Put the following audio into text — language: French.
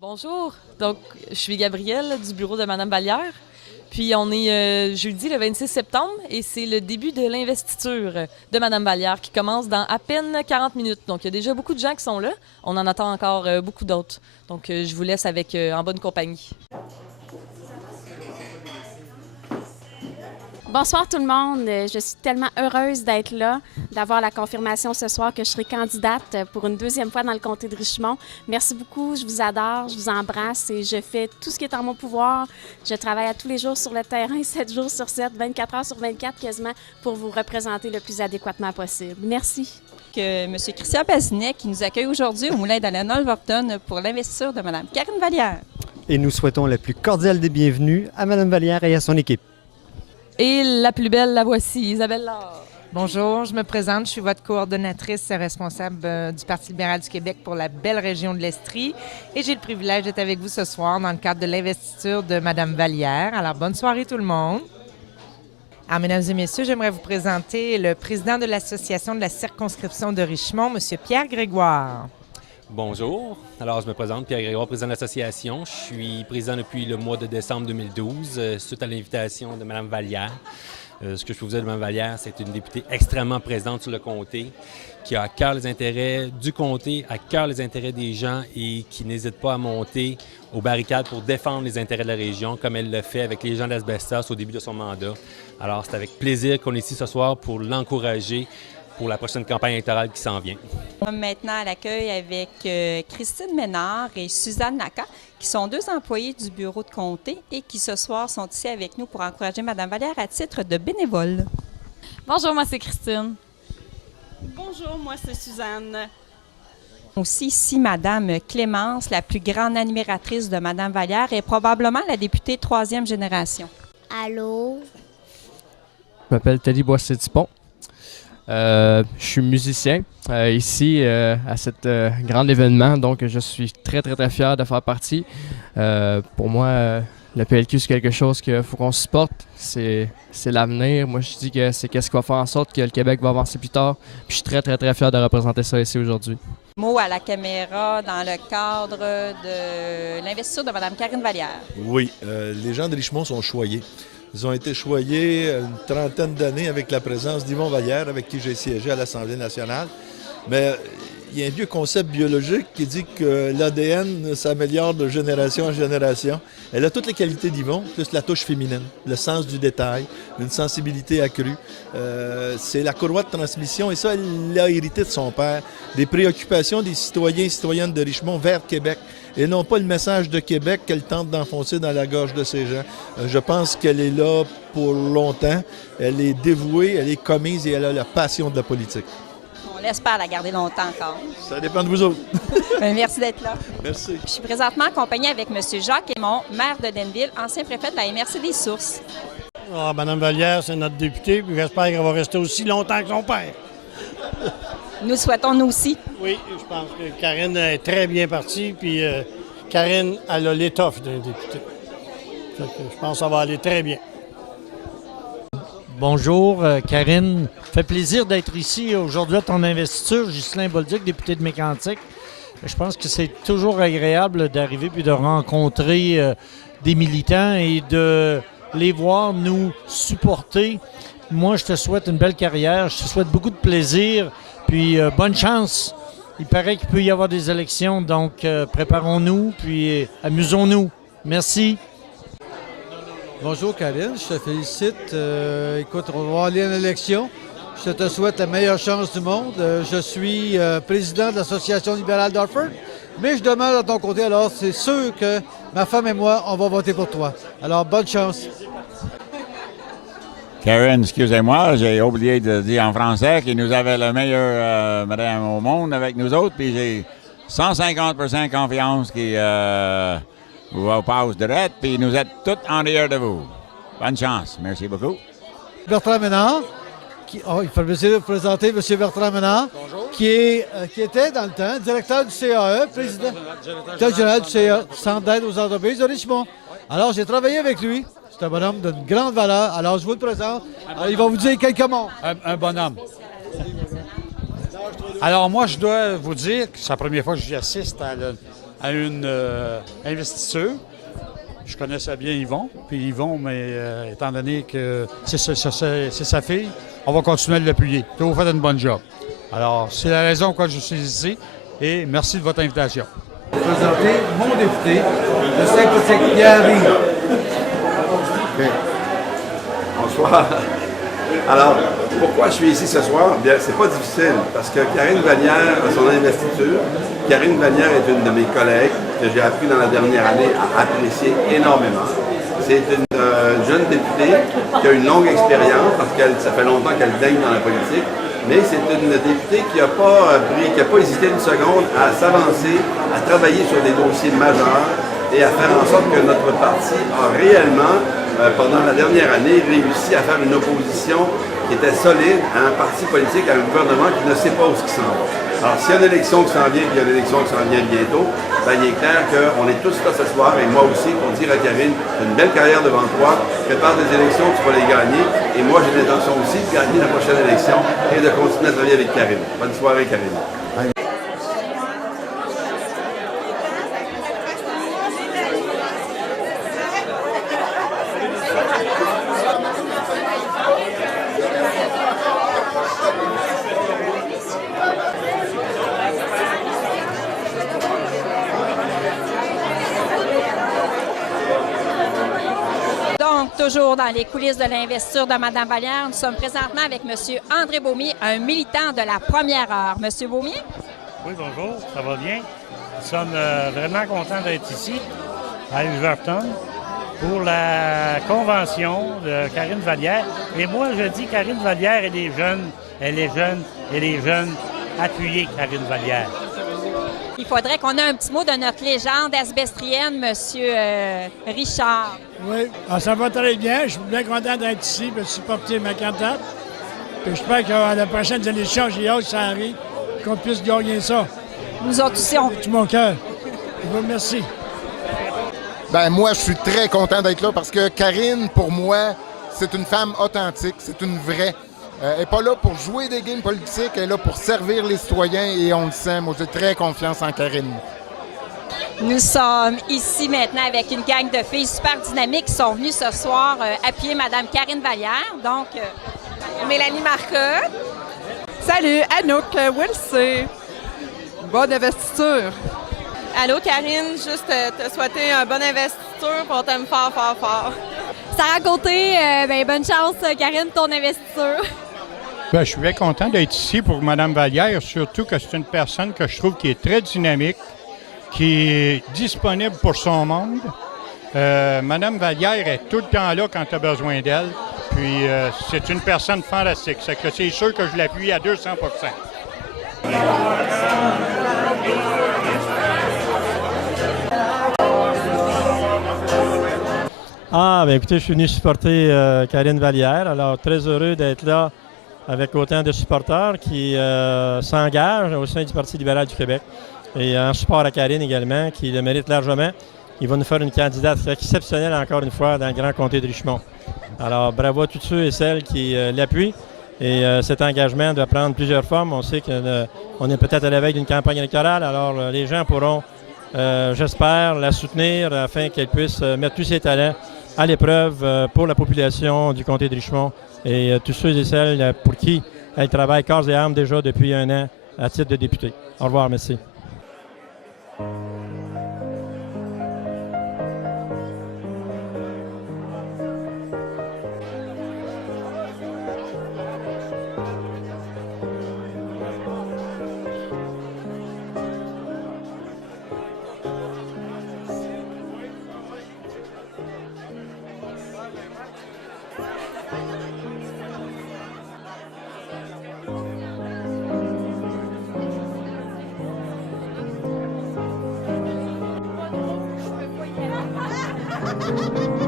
Bonjour, donc je suis Gabrielle du bureau de Madame Vallière. Puis on est jeudi le 26 septembre et c'est le début de l'investiture de Madame Vallière qui commence dans à peine 40 minutes. Donc il y a déjà beaucoup de gens qui sont là. On en attend encore beaucoup d'autres. Donc je vous laisse avec en bonne compagnie. Bonsoir tout le monde. Je suis tellement heureuse d'être là, d'avoir la confirmation ce soir que je serai candidate pour une deuxième fois dans le comté de Richmond. Merci beaucoup, je vous adore, je vous embrasse et je fais tout ce qui est en mon pouvoir. Je travaille à tous les jours sur le terrain, 7 jours sur 7, 24 heures sur 24 quasiment, pour vous représenter le plus adéquatement possible. Merci. M. Christian Bazinet qui nous accueille aujourd'hui au Moulin d'Alain Olverton pour l'investiture de Mme Karine Vallière. Et nous souhaitons la plus cordiale des bienvenues à Mme Vallière et à son équipe. Et la plus belle, la voici, Isabelle Laure. Bonjour, je me présente, je suis votre coordonnatrice responsable du Parti libéral du Québec pour la belle région de l'Estrie et j'ai le privilège d'être avec vous ce soir dans le cadre de l'investiture de Mme Vallière. Alors, bonne soirée tout le monde. Alors, mesdames et messieurs, j'aimerais vous présenter le président de l'Association de la circonscription de Richmond, M. Pierre Grégoire. Bonjour. Alors, je me présente, Pierre Grégoire, président de l'association. Je suis président depuis le mois de décembre 2012, suite à l'invitation de Mme Vallière. Ce que je peux vous dire de Mme Vallière, c'est une députée extrêmement présente sur le comté, qui a à cœur les intérêts du comté, à cœur les intérêts des gens et qui n'hésite pas à monter aux barricades pour défendre les intérêts de la région, comme elle le fait avec les gens d'Asbestos au début de son mandat. Alors, c'est avec plaisir qu'on est ici ce soir pour l'encourager pour la prochaine campagne électorale qui s'en vient. On est maintenant à l'accueil avec Christine Ménard et Suzanne Naka, qui sont deux employés du bureau de comté et qui ce soir sont ici avec nous pour encourager Mme Vallière à titre de bénévole. Bonjour, moi c'est Christine. Bonjour, moi c'est Suzanne. Aussi ici Mme Clémence, la plus grande admiratrice de Mme Vallière et probablement la députée de troisième génération. Allô? Je m'appelle Teddy Boissé-Dupont. Je suis musicien ici à cet grand événement, donc je suis très fier de faire partie. Pour moi, le PLQ, c'est quelque chose qu'il faut qu'on supporte, c'est l'avenir. Moi, je dis que c'est ce qui va faire en sorte que le Québec va avancer plus tard. Puis je suis très fier de représenter ça ici aujourd'hui. Mot à la caméra dans le cadre de l'investiture de Mme Karine Vallière. Oui, les gens de Richmond sont choyés. Ils ont été choyés une trentaine d'années avec la présence d'Yvon Vallière, avec qui j'ai siégé à l'Assemblée nationale. Mais il y a un vieux concept biologique qui dit que l'ADN s'améliore de génération en génération. Elle a toutes les qualités d'Yvon, plus la touche féminine, le sens du détail, une sensibilité accrue. C'est la courroie de transmission et ça, elle l'a hérité de son père. Des préoccupations des citoyens et citoyennes de Richmond vers Québec. Et non pas le message de Québec qu'elle tente d'enfoncer dans la gorge de ces gens. Je pense qu'elle est là pour longtemps. Elle est dévouée, elle est commise et elle a la passion de la politique. On l'espère la garder longtemps encore. Ça dépend de vous autres. Merci d'être là. Merci. Je suis présentement accompagnée avec M. Jacques Aymon, maire de Denville, ancien préfet de la MRC des Sources. Mme Vallière, c'est notre députée, puis j'espère qu'elle va rester aussi longtemps que son père. Nous souhaitons, nous aussi. Oui, je pense que Karine est très bien partie, puis Karine, elle a l'étoffe d'un député. Je pense que ça va aller très bien. Bonjour, Karine. Fait plaisir d'être ici aujourd'hui à ton investiture. Ghislain Bolduc, député de Mécantic. Je pense que c'est toujours agréable d'arriver puis de rencontrer des militants et de les voir nous supporter. Moi, je te souhaite une belle carrière. Je te souhaite beaucoup de plaisir. Puis bonne chance. Il paraît qu'il peut y avoir des élections, donc préparons-nous, puis amusons-nous. Merci. Bonjour Karine, je te félicite. Écoute, on va aller à l'élection. Je te souhaite la meilleure chance du monde. Je suis président de l'Association libérale d'Hartford, mais je demeure à ton côté, alors c'est sûr que ma femme et moi, on va voter pour toi. Alors, bonne chance. Karine, excusez-moi, j'ai oublié de dire en français qu'il nous avait le meilleur madame au monde avec nous autres, puis j'ai 150% confiance qu'il vous passe direct, puis nous êtes tous en arrière de vous. Bonne chance. Merci beaucoup. Bertrand Ménard, il fait plaisir de vous présenter M. Bertrand Ménard, qui était dans le temps directeur du CAE, président général du CAE, Centre d'aide aux entreprises de Richmond. Alors, j'ai travaillé avec lui. C'est un bonhomme d'une grande valeur. Alors, je vous le présente. Alors, il va vous dire quelques mots. Un bonhomme. Alors, moi, je dois vous dire que c'est la première fois que j'y assiste à à une investiture. Je connaissais bien Yvon, puis Yvon, mais étant donné que c'est sa fille, on va continuer de l'appuyer. Vous faites une bonne job. Alors, c'est la raison pourquoi je suis ici et merci de votre invitation. Je vais présenter mon député, le sympathique Pierre Rive. Bonsoir. Alors, pourquoi je suis ici ce soir? Bien, c'est pas difficile, parce que Karine Vallière a son investiture. Karine Vallière est une de mes collègues que j'ai appris dans la dernière année à apprécier énormément. C'est une jeune députée qui a une longue expérience, parce que ça fait longtemps qu'elle baigne dans la politique, mais c'est une députée qui n'a pas hésité une seconde à s'avancer, à travailler sur des dossiers majeurs et à faire en sorte que notre parti a réellement, pendant la dernière année, réussi à faire une opposition qui était solide à un parti politique, à un gouvernement qui ne sait pas où ce qui s'en va. Alors, s'il y a une élection qui s'en vient, puis il y a une élection qui s'en vient bientôt, ben, il est clair qu'on est tous là ce soir, et moi aussi, pour dire à Karine, tu as une belle carrière devant toi, prépare des élections, tu vas les gagner, et moi, j'ai l'intention aussi de gagner la prochaine élection et de continuer à travailler avec Karine. Bonne soirée, Karine. Toujours dans les coulisses de l'investiture de Mme Vallière, nous sommes présentement avec M. André Beaumier, un militant de la première heure. M. Beaumier? Oui, bonjour, ça va bien. Nous sommes vraiment contents d'être ici, à Everton, pour la convention de Karine Vallière. Et moi, je dis Karine Vallière, elle est jeune, appuyez Karine Vallière. Il faudrait qu'on ait un petit mot de notre légende asbestrienne, M. Richard. Oui, ça va très bien. Je suis bien content d'être ici pour supporter ma candidate. Puis j'espère qu'à la prochaine élection, j'ai hâte que ça arrive, qu'on puisse gagner ça. Nous autres aussi, on... Tout mon cœur. Je vous remercie. Ben moi, je suis très content d'être là parce que Karine, pour moi, c'est une femme authentique, c'est une vraie. Elle n'est pas là pour jouer des games politiques, elle est là pour servir les citoyens et on le sait. Moi, j'ai très confiance en Karine. Nous sommes ici maintenant avec une gang de filles super dynamiques qui sont venues ce soir appuyer Mme Karine Vallière. Donc, Mélanie Marcotte. Salut, Anouk Wilsey. Bonne investiture. Allô, Karine, juste te souhaiter une bonne investiture pour t'aimer fort, fort, fort. Sarah Côté, bonne chance, Karine, ton investiture. Bien, je suis bien content d'être ici pour Mme Vallière, surtout que c'est une personne que je trouve qui est très dynamique, qui est disponible pour son monde. Mme Vallière est tout le temps là quand tu as besoin d'elle. Puis, c'est une personne fantastique. C'est sûr que je l'appuie à 200 %. Bien écoutez, je suis venu supporter Karine Vallière. Alors, très heureux d'être là avec autant de supporters qui s'engagent au sein du Parti libéral du Québec. Et en support à Karine également, qui le mérite largement. Il va nous faire une candidate exceptionnelle encore une fois dans le Grand Comté de Richmond. Alors, bravo à tous ceux et celles qui l'appuient. Et cet engagement doit prendre plusieurs formes. On sait qu'on est peut-être à la veille d'une campagne électorale. Alors, les gens pourront, j'espère, la soutenir afin qu'elle puisse mettre tous ses talents à l'épreuve pour la population du comté de Richmond et tous ceux et celles pour qui elle travaille corps et âme déjà depuis un an à titre de député. Au revoir, merci. Thank you.